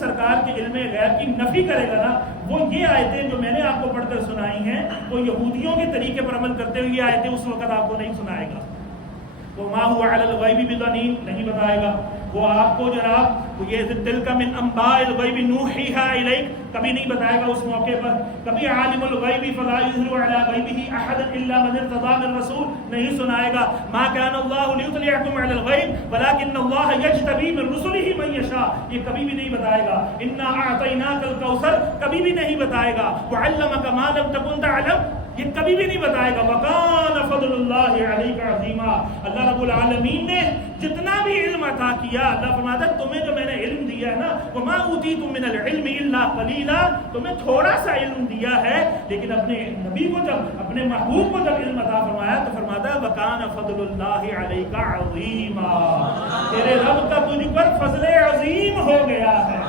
سرکار کے علم غیب کی نفی کرے گا نا، وہ یہ آیتیں جو میں نے آپ کو پڑھ کر سنائی ہیں وہ یہودیوں کے طریقے پر عمل کرتے ہوئے یہ آیتیں اس وقت آپ کو نہیں سنائے گا. وما هو على الغیب بضنین نہیں بتائے گا. وہ آپ کو جناب یہ تلک من انباء الغیب نوحیها الیک کبھی نہیں بتائے گا اس موقع پر. کبھی عالم الغیب فلا یظہر علی غیبہ احد الا من ارتضی من رسول نہیں سنائے گا. ما كان الله ليطلعكم على الغیب ولكن الله يجتبی من رسله من یشاء یہ کبھی بھی نہیں بتائے گا. انا اعطیناک الکوثر کبھی بھی نہیں بتائے گا. وعلمک ما لم تکن تعلم یہ کبھی بھی نہیں بتائے گا. وَكَانَ فَضْلُ اللَّهِ عَلَيْكَ عَظِيمًا اللہ رب العالمین نے جتنا بھی علم عطا کیا، اللہ فرماتا ہے تمہیں جو میں نے علم دیا ہے نا، وَمَا أُوتِيتُم مِّنَ الْعِلْمِ إِلَّا قَلِيلًا تمہیں تھوڑا سا علم دیا ہے، لیکن اپنے نبی کو جب اپنے محبوب کو جب علم عطا فرمایا تو فرماتا ہے وَكَانَ فَضْلُ اللَّهِ عَلَيْكَ عَظِيمًا تیرے رب کا تجھ پر فضل عظیم ہو گیا ہے.